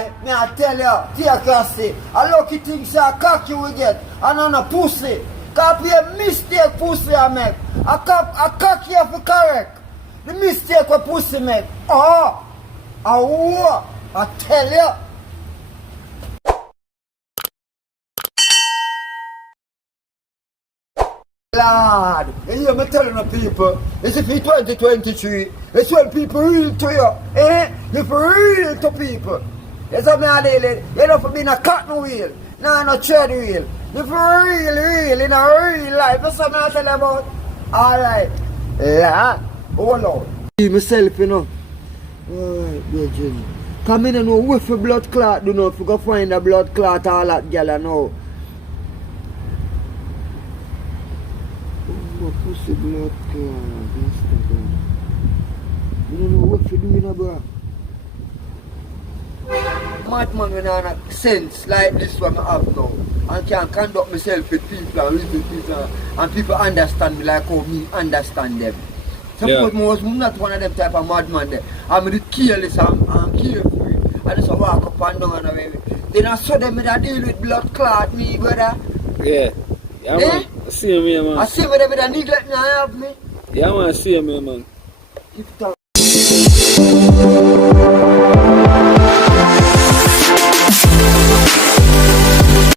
Alright, me I tell you, take your see. A lucky thing say a cocky we get, and on a pussy. Cause a mistake pussy I make. A cocky have to correct. The mistake what pussy make. Oh, I tell you. Lord, and you me telling the people, it's if it's 2023, it's when people real to you, eh? You for real to people. It's what me a daily, you don't for being a cotton wheel, no tread wheel. You for real, in a real life, that's what I tell you about. Alright, yeah, hold on. See myself, you know. Alright, Virgin. Come in and know what for blood clot, do not, if you go find a blood clot, all that girl, I know. Pussy blood clot, Instagram. You don't know what you doing, bro. Madman when I have sense like this one I have now. And can conduct myself with people and live with people and people understand me like how me understand them. Suppose I was not one of them type of madman there. I'm careless and carefree. I just walk up and down and away. Then I saw them that deal with blood clot me, brother. Yeah. Yeah, man. I see him here, man. I see whether they neglect me, I have me. Yeah, man, I see him here, man. Keep talking.